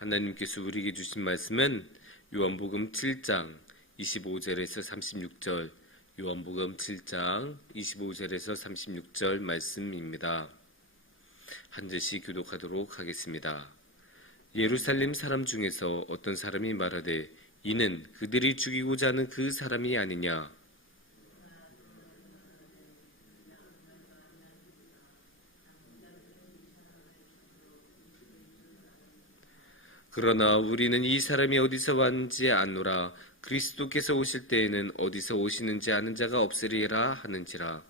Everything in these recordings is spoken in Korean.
하나님께서 우리에게 주신 말씀은 요한복음 7장 25절에서 36절, 요한복음 7장 25절에서 36절 말씀입니다. 한 절씩 교독하도록 하겠습니다. 예루살렘 사람 중에서 어떤 사람이 말하되 이는 그들이 죽이고자 하는 그 사람이 아니냐. 그러나 우리는 이 사람이 어디서 왔는지 아노라. 그리스도께서 오실 때에는 어디서 오시는지 아는 자가 없으리라 하는지라.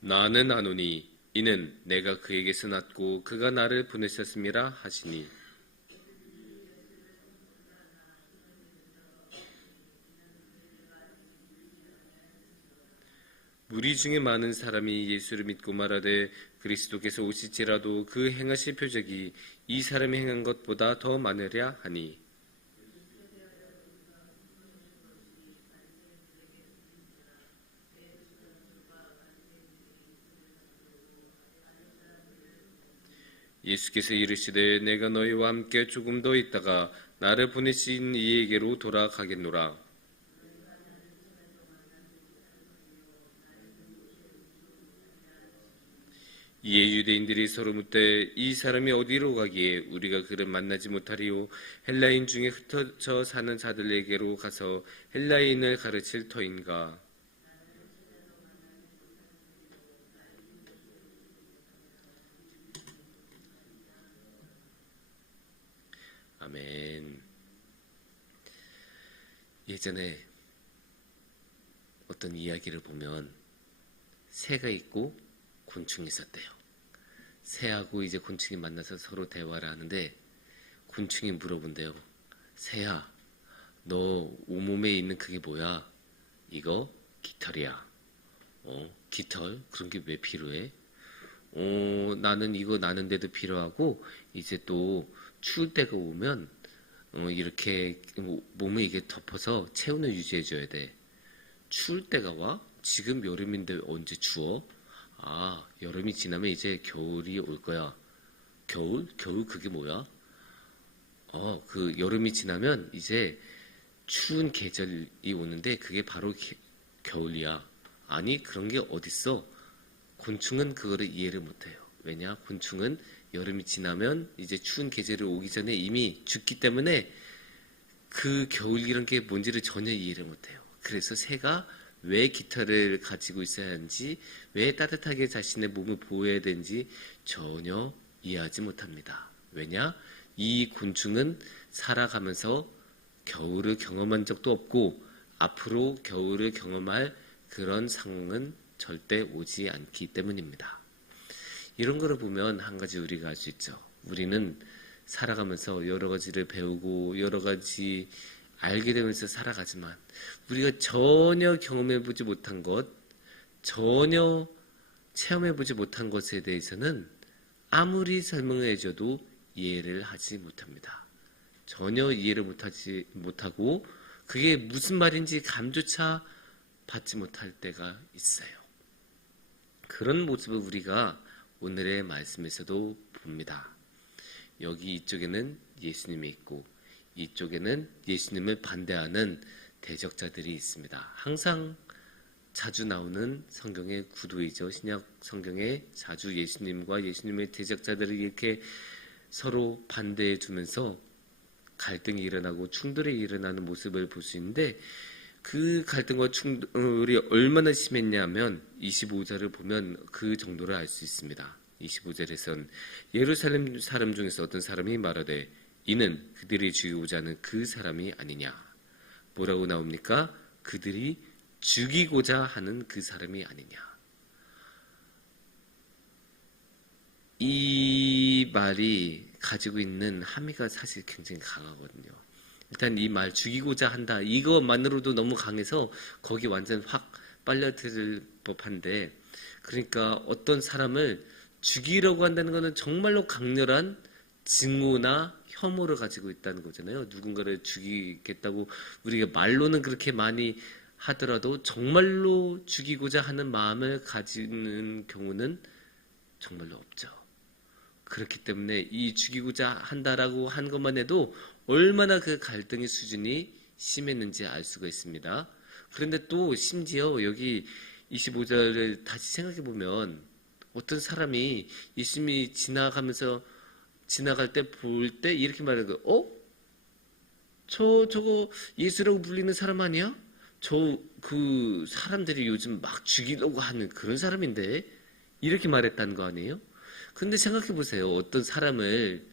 나는 아노니 이는 내가 그에게서 났고 그가 나를 보내셨음이라 하시니. 무리 중에 많은 사람이 예수를 믿고 말하되 그리스도께서 오실지라도 그 행하실 표적이 이 사람이 행한 것보다 더 많으랴 하니. 예수께서 이르시되 내가 너희와 함께 조금 더 있다가 나를 보내신 이에게로 돌아가겠노라. 이에 유대인들이 서로 묻되 이 사람이 어디로 가기에 우리가 그를 만나지 못하리요. 헬라인 중에 흩어져 사는 자들에게로 가서 헬라인을 가르칠 터인가. 아멘. 예전에 어떤 이야기를 보면 새가 있고 곤충이 있었대요. 새하고 이제 곤충이 만나서 서로 대화를 하는데 곤충이 물어본대요. 새야, 너 온몸에 있는 그게 뭐야? 이거 깃털이야. 깃털? 그런 게 왜 필요해? 나는 이거 나는데도 필요하고 이제 또 추울 때가 오면 이렇게 몸에 이게 덮어서 체온을 유지해줘야 돼. 추울 때가 와? 지금 여름인데 언제 추워? 아, 여름이 지나면 이제 겨울이 올 거야. 겨울? 겨울 그게 뭐야? 그 여름이 지나면 이제 추운 계절이 오는데 그게 바로 겨울이야. 아니, 그런 게 어딨어? 곤충은 그거를 이해를 못해요. 왜냐? 곤충은 여름이 지나면 이제 추운 계절이 오기 전에 이미 죽기 때문에 그 겨울이란 게 뭔지를 전혀 이해를 못해요. 그래서 새가 왜 깃털을 가지고 있어야 하는지, 왜 따뜻하게 자신의 몸을 보호해야 되는지 전혀 이해하지 못합니다. 왜냐? 이 곤충은 살아가면서 겨울을 경험한 적도 없고 앞으로 겨울을 경험할 그런 상황은 절대 오지 않기 때문입니다. 이런 거를 보면 한 가지 우리가 알 수 있죠. 우리는 살아가면서 여러 가지를 배우고 여러 가지 알게 되면서 살아가지만 우리가 전혀 경험해보지 못한 것, 전혀 체험해보지 못한 것에 대해서는 아무리 설명을 해줘도 이해를 하지 못합니다. 전혀 이해를 못하고 그게 무슨 말인지 감조차 받지 못할 때가 있어요. 그런 모습을 우리가 오늘의 말씀에서도 봅니다. 여기 이쪽에는 예수님이 있고 이쪽에는 예수님을 반대하는 대적자들이 있습니다. 항상 자주 나오는 성경의 구도이죠. 신약 성경에 자주 예수님과 예수님의 대적자들을 이렇게 서로 반대해 주면서 갈등이 일어나고 충돌이 일어나는 모습을 볼 수 있는데 그 갈등과 충돌이 얼마나 심했냐면 25절을 보면 그 정도를 알 수 있습니다. 25절에선 예루살렘 사람 중에서 어떤 사람이 말하되 이는 그들이 죽이고자 하는 그 사람이 아니냐. 뭐라고 나옵니까? 그들이 죽이고자 하는 그 사람이 아니냐. 이 말이 가지고 있는 함의가 사실 굉장히 강하거든요. 일단 이 말 죽이고자 한다. 이것만으로도 너무 강해서 거기 완전 확 빨려들 법한데 그러니까 어떤 사람을 죽이려고 한다는 것은 정말로 강렬한 증오나 혐오를 가지고 있다는 거잖아요. 누군가를 죽이겠다고 우리가 말로는 그렇게 많이 하더라도 정말로 죽이고자 하는 마음을 가지는 경우는 정말로 없죠. 그렇기 때문에 이 죽이고자 한다라고 한 것만 해도 얼마나 그 갈등의 수준이 심했는지 알 수가 있습니다. 그런데 또 심지어 여기 25절을 다시 생각해 보면 어떤 사람이 예수님이 지나갈 때 볼 때 이렇게 말해요. 저거 예수라고 불리는 사람 아니야? 그 사람들이 요즘 막 죽이려고 하는 그런 사람인데 이렇게 말했다는 거 아니에요? 근데 생각해 보세요. 어떤 사람을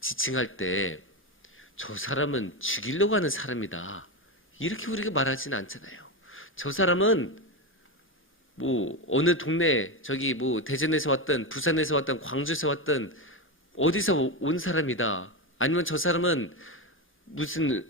지칭할 때 저 사람은 죽이려고 하는 사람이다. 이렇게 우리가 말하지는 않잖아요. 저 사람은 뭐 어느 동네 저기 뭐 대전에서 왔던 부산에서 왔던 광주에서 왔던 어디서 온 사람이다. 아니면 저 사람은 무슨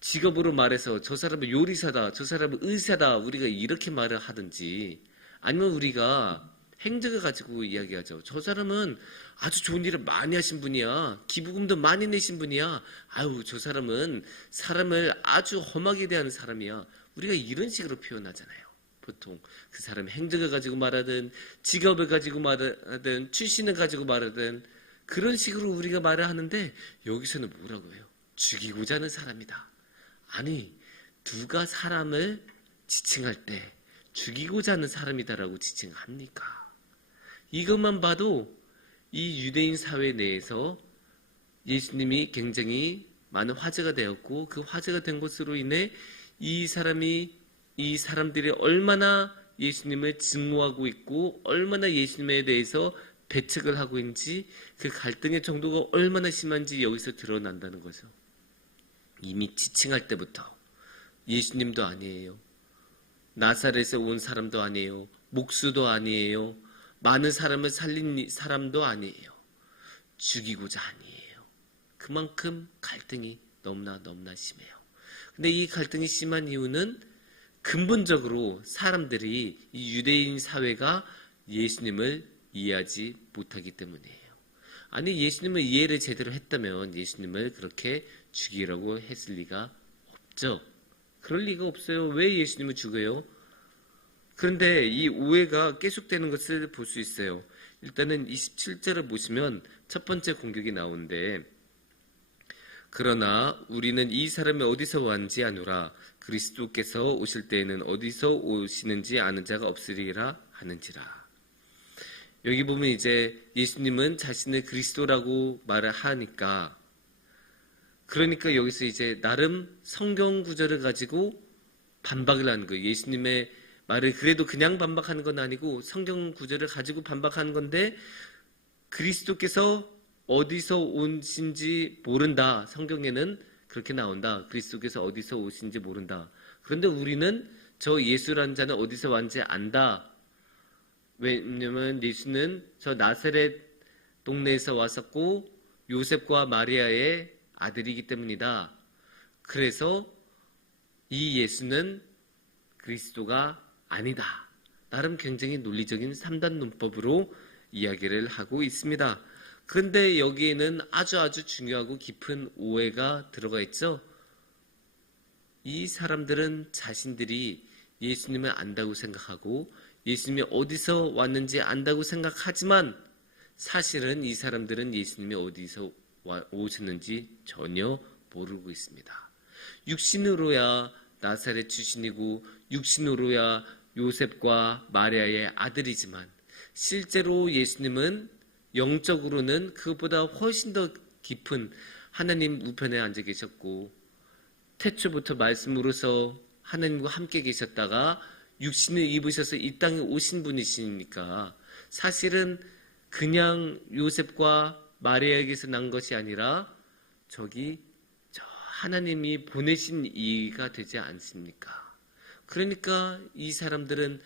직업으로 말해서 저 사람은 요리사다. 저 사람은 의사다. 우리가 이렇게 말을 하든지 아니면 우리가 행적을 가지고 이야기하죠. 저 사람은 아주 좋은 일을 많이 하신 분이야. 기부금도 많이 내신 분이야. 아유, 저 사람은 사람을 아주 험하게 대하는 사람이야. 우리가 이런 식으로 표현하잖아요. 보통 그 사람의 행적을 가지고 말하든 직업을 가지고 말하든 출신을 가지고 말하든 그런 식으로 우리가 말을 하는데 여기서는 뭐라고 해요? 죽이고자 하는 사람이다. 아니, 누가 사람을 지칭할 때 죽이고자 하는 사람이다라고 지칭합니까? 이것만 봐도 이 유대인 사회 내에서 예수님이 굉장히 많은 화제가 되었고 그 화제가 된 것으로 인해 이 사람들이 얼마나 예수님을 증오하고 있고 얼마나 예수님에 대해서 배척을 하고 있는지 그 갈등의 정도가 얼마나 심한지 여기서 드러난다는 거죠. 이미 지칭할 때부터 예수님도 아니에요. 나사렛에서 온 사람도 아니에요. 목수도 아니에요. 많은 사람을 살린 사람도 아니에요. 죽이고자 아니에요. 그만큼 갈등이 너무나 심해요. 근데 이 갈등이 심한 이유는 근본적으로 사람들이 이 유대인 사회가 예수님을 이해하지 못하기 때문이에요. 아니, 예수님을 이해를 제대로 했다면 예수님을 그렇게 죽이라고 했을 리가 없죠. 그럴 리가 없어요. 왜 예수님을 죽여요? 그런데 이 오해가 계속되는 것을 볼 수 있어요. 일단은 27절을 보시면 첫 번째 공격이 나오는데 그러나 우리는 이 사람이 어디서 왔는지 아노라. 그리스도께서 오실 때에는 어디서 오시는지 아는 자가 없으리라 하는지라. 여기 보면 이제 예수님은 자신을 그리스도라고 말을 하니까 그러니까 여기서 이제 나름 성경 구절을 가지고 반박을 하는 거예요. 예수님의 말을 그래도 그냥 반박하는 건 아니고 성경 구절을 가지고 반박하는 건데 그리스도께서 어디서 오신지 모른다. 성경에는 그렇게 나온다. 그리스도께서 어디서 오신지 모른다. 그런데 우리는 저 예수라는 자는 어디서 왔는지 안다. 왜냐면 예수는 저 나사렛 동네에서 왔었고 요셉과 마리아의 아들이기 때문이다. 그래서 이 예수는 그리스도가 아니다. 나름 굉장히 논리적인 3단 문법으로 이야기를 하고 있습니다. 그런데 여기에는 아주 중요하고 깊은 오해가 들어가 있죠. 이 사람들은 자신들이 예수님을 안다고 생각하고 예수님이 어디서 왔는지 안다고 생각하지만 사실은 이 사람들은 예수님이 어디서 오셨는지 전혀 모르고 있습니다. 육신으로야 나사렛 출신이고 육신으로야 요셉과 마리아의 아들이지만 실제로 예수님은 영적으로는 그것보다 훨씬 더 깊은 하나님 우편에 앉아 계셨고 태초부터 말씀으로서 하나님과 함께 계셨다가 육신을 입으셔서 이 땅에 오신 분이시니까 사실은 그냥 요셉과 마리아에게서 난 것이 아니라 저 하나님이 보내신 이가 되지 않습니까? 그러니까 이 사람들은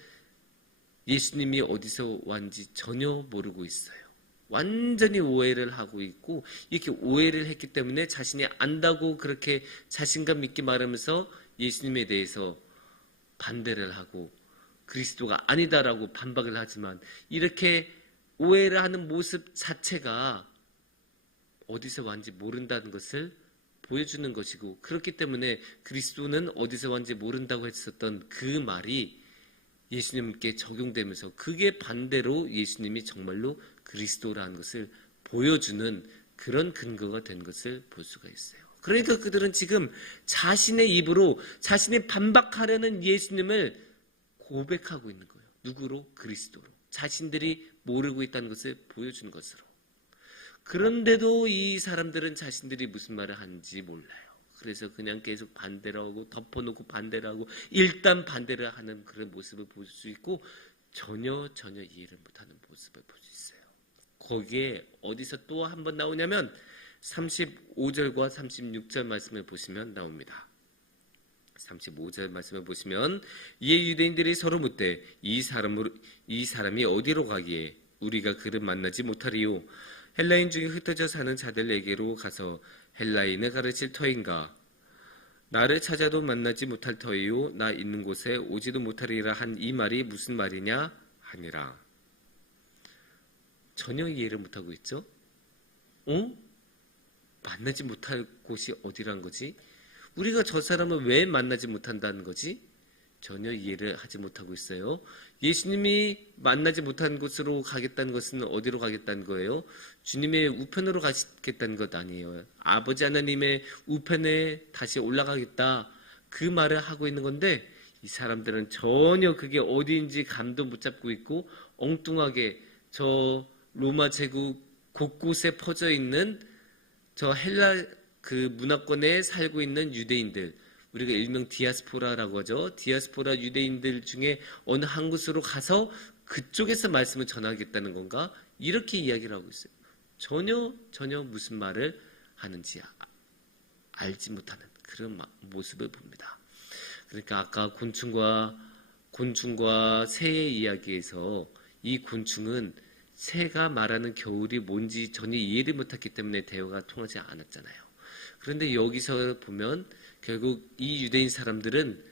예수님이 어디서 왔는지 전혀 모르고 있어요. 완전히 오해를 하고 있고 이렇게 오해를 했기 때문에 자신이 안다고 그렇게 자신감 있게 말하면서 예수님에 대해서 반대를 하고 그리스도가 아니다라고 반박을 하지만 이렇게 오해를 하는 모습 자체가 어디서 왔는지 모른다는 것을 보여주는 것이고, 그렇기 때문에 그리스도는 어디서 왔는지 모른다고 했었던 그 말이 예수님께 적용되면서 그게 반대로 예수님이 정말로 그리스도라는 것을 보여주는 그런 근거가 된 것을 볼 수가 있어요. 그러니까 그들은 지금 자신의 입으로 자신이 반박하려는 예수님을 고백하고 있는 거예요. 누구로? 그리스도로. 자신들이 모르고 있다는 것을 보여주는 것으로. 그런데도 이 사람들은 자신들이 무슨 말을 하는지 몰라요. 그래서 그냥 계속 반대를 하고 덮어놓고 반대를 하고 일단 반대를 하는 그런 모습을 볼 수 있고, 전혀 이해를 못하는 모습을 볼 수 있어요. 거기에 어디서 또 한 번 나오냐면 35절과 36절 말씀을 보시면 나옵니다. 35절 말씀을 보시면 이에 유대인들이 서로 묻되 이 사람이 어디로 가기에 우리가 그를 만나지 못하리요. 헬라인 중에 흩어져 사는 자들에게로 가서 헬라인을 가르칠 터인가? 나를 찾아도 만나지 못할 터이요 나 있는 곳에 오지도 못하리라 한 이 말이 무슨 말이냐 하니라. 전혀 이해를 못하고 있죠? 만나지 못할 곳이 어디란 거지? 우리가 저 사람을 왜 만나지 못한다는 거지? 전혀 이해를 하지 못하고 있어요. 예수님이 만나지 못한 곳으로 가겠다는 것은 어디로 가겠다는 거예요? 주님의 우편으로 가겠다는 것 아니에요. 아버지 하나님의 우편에 다시 올라가겠다, 그 말을 하고 있는 건데, 이 사람들은 전혀 그게 어디인지 감도 못 잡고 있고, 엉뚱하게 저 로마 제국 곳곳에 퍼져 있는 저 헬라 그 문화권에 살고 있는 유대인들, 우리가 일명 디아스포라라고 하죠. 디아스포라 유대인들 중에 어느 한 곳으로 가서 그쪽에서 말씀을 전하겠다는 건가? 이렇게 이야기를 하고 있어요. 전혀 무슨 말을 하는지 알지 못하는 그런 모습을 봅니다. 그러니까 아까 곤충과 새의 이야기에서 이 곤충은 새가 말하는 겨울이 뭔지 전혀 이해를 못했기 때문에 대화가 통하지 않았잖아요. 그런데 여기서 보면 결국 이 유대인 사람들은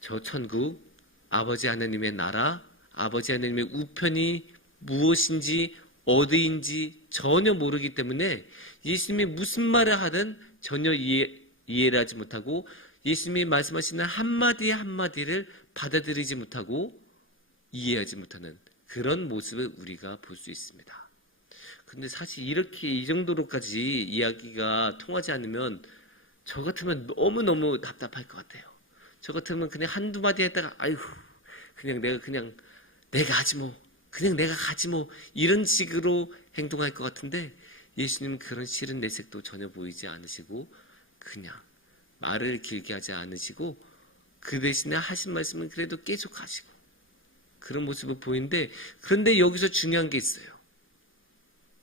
저 천국, 아버지 하나님의 나라, 아버지 하나님의 우편이 무엇인지 어디인지 전혀 모르기 때문에 예수님이 무슨 말을 하든 전혀 이해를 하지 못하고, 예수님이 말씀하시는 한마디 한마디를 받아들이지 못하고 이해하지 못하는 그런 모습을 우리가 볼 수 있습니다. 근데 사실 이렇게 이 정도로까지 이야기가 통하지 않으면 저 같으면 너무너무 답답할 것 같아요. 저 같으면 그냥 한두 마디 했다가 아이고 그냥 내가 하지 뭐, 그냥 내가 가지 뭐, 이런 식으로 행동할 것 같은데, 예수님은 그런 싫은 내색도 전혀 보이지 않으시고 그냥 말을 길게 하지 않으시고 그 대신에 하신 말씀은 그래도 계속 하시고 그런 모습을 보이는데, 그런데 여기서 중요한 게 있어요.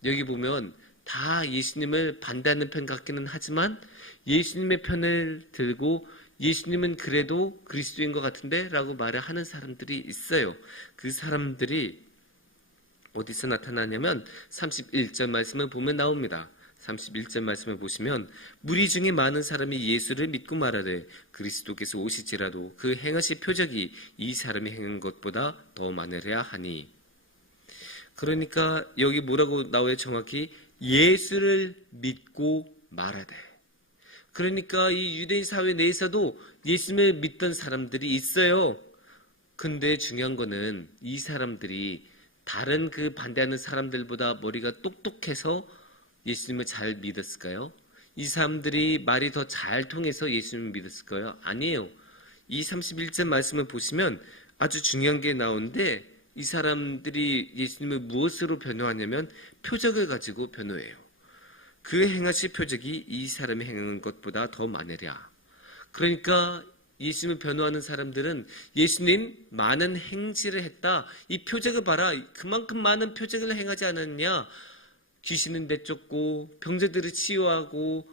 여기 보면 다 예수님을 반대하는 편 같기는 하지만 예수님의 편을 들고 예수님은 그래도 그리스도인 것 같은데 라고 말을 하는 사람들이 있어요. 그 사람들이 어디서 나타나냐면 31절 말씀을 보면 나옵니다. 31절 말씀을 보시면 무리 중에 많은 사람이 예수를 믿고 말하되 그리스도께서 오실지라도 그 행하실 표적이 이 사람이 행한 것보다 더 많으랴 하니. 그러니까 여기 뭐라고 나와요? 정확히 예수를 믿고 말하되. 그러니까 이 유대인 사회 내에서도 예수님을 믿던 사람들이 있어요. 근데 중요한 거는 이 사람들이 다른 그 반대하는 사람들보다 머리가 똑똑해서 예수님을 잘 믿었을까요? 이 사람들이 말이 더 잘 통해서 예수님을 믿었을까요? 아니에요. 이 31절 말씀을 보시면 아주 중요한 게 나오는데, 이 사람들이 예수님을 무엇으로 변호하냐면 표적을 가지고 변호해요. 그 행하실 표적이 이 사람이 행한 것보다 더 많으랴. 그러니까 예수님을 변호하는 사람들은 예수님 많은 행실을 했다, 이 표적을 봐라, 그만큼 많은 표적을 행하지 않았냐, 귀신은 내쫓고 병자들을 치유하고,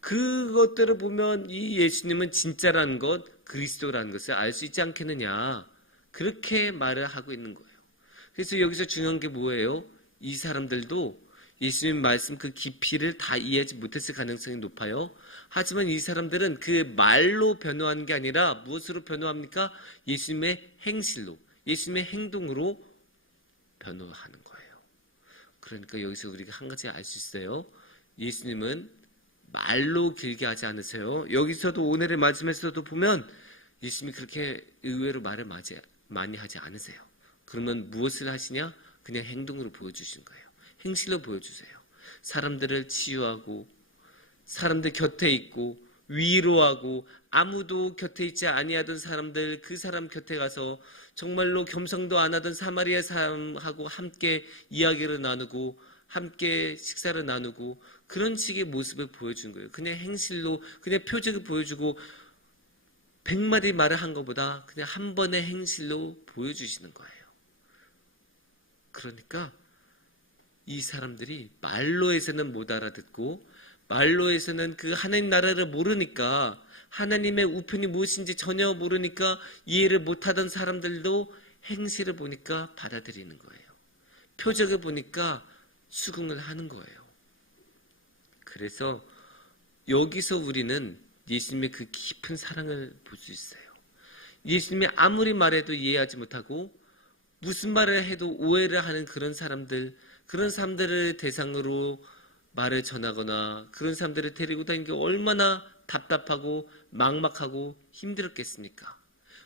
그것들을 보면 이 예수님은 진짜라는 것, 그리스도라는 것을 알 수 있지 않겠느냐, 그렇게 말을 하고 있는 거예요. 그래서 여기서 중요한 게 뭐예요? 이 사람들도 예수님 말씀 그 깊이를 다 이해하지 못했을 가능성이 높아요. 하지만 이 사람들은 그 말로 변호하는 게 아니라 무엇으로 변호합니까? 예수님의 행실로, 예수님의 행동으로 변호하는 거예요. 그러니까 여기서 우리가 한 가지 알 수 있어요. 예수님은 말로 길게 하지 않으세요. 여기서도 오늘의 말씀에서도 보면 예수님이 그렇게 의외로 말을 많이 하지 않으세요. 그러면 무엇을 하시냐? 그냥 행동으로 보여주시는 거예요. 행실로 보여주세요. 사람들을 치유하고 사람들 곁에 있고 위로하고 아무도 곁에 있지 아니하던 사람들 그 사람 곁에 가서 정말로 겸상도 안 하던 사마리아 사람하고 함께 이야기를 나누고 함께 식사를 나누고 그런 식의 모습을 보여주는 거예요. 그냥 행실로 그냥 표적을 보여주고 100마디 말을 한 것보다 그냥 한 번의 행실로 보여주시는 거예요. 그러니까 이 사람들이 말로 해서는 못 알아듣고 말로 해서는 그 하나님 나라를 모르니까 하나님의 우편이 무엇인지 전혀 모르니까 이해를 못하던 사람들도 행실을 보니까 받아들이는 거예요. 표적을 보니까 수긍을 하는 거예요. 그래서 여기서 우리는 예수님의 그 깊은 사랑을 볼 수 있어요. 예수님이 아무리 말해도 이해하지 못하고 무슨 말을 해도 오해를 하는 그런 사람들을 대상으로 말을 전하거나 그런 사람들을 데리고 다니는 게 얼마나 답답하고 막막하고 힘들었겠습니까?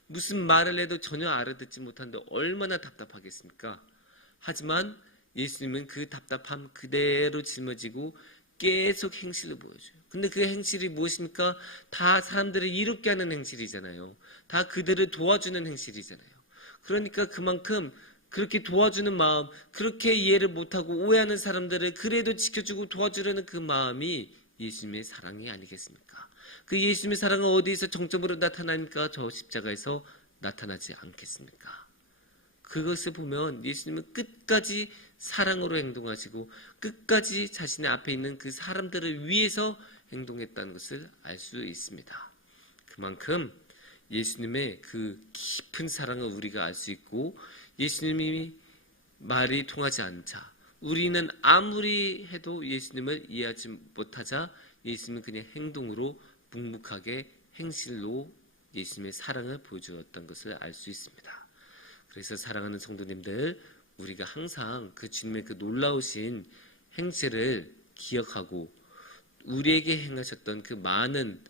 무슨 말을 해도 전혀 알아듣지 못하는데 얼마나 답답하겠습니까? 하지만 예수님은 그 답답함 그대로 짊어지고 계속 행실로 보여줘요. 근데 그 행실이 무엇입니까? 다 사람들을 이롭게 하는 행실이잖아요. 다 그들을 도와주는 행실이잖아요. 그러니까 그만큼 그렇게 도와주는 마음, 그렇게 이해를 못하고 오해하는 사람들을 그래도 지켜주고 도와주려는 그 마음이 예수님의 사랑이 아니겠습니까? 그 예수님의 사랑은 어디에서 정점으로 나타납니까? 저 십자가에서 나타나지 않겠습니까? 그것을 보면 예수님은 끝까지 사랑으로 행동하시고 끝까지 자신의 앞에 있는 그 사람들을 위해서 행동했다는 것을 알 수 있습니다. 그만큼 예수님의 그 깊은 사랑을 우리가 알 수 있고 예수님이 말이 통하지 않자 우리는 아무리 해도 예수님을 이해하지 못하자 예수님은 그냥 행동으로 묵묵하게 행실로 예수님의 사랑을 보여주었던 것을 알 수 있습니다. 그래서 사랑하는 성도님들 우리가 항상 그 주님의 그 놀라우신 행실을 기억하고 우리에게 행하셨던 그 많은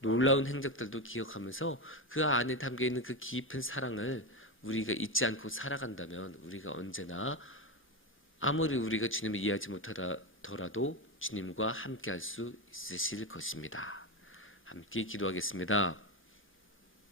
놀라운 행적들도 기억하면서 그 안에 담겨있는 그 깊은 사랑을 우리가 잊지 않고 살아간다면 우리가 언제나 아무리 우리가 주님을 이해하지 못하더라도 주님과 함께 할 수 있으실 것입니다. 함께 기도하겠습니다.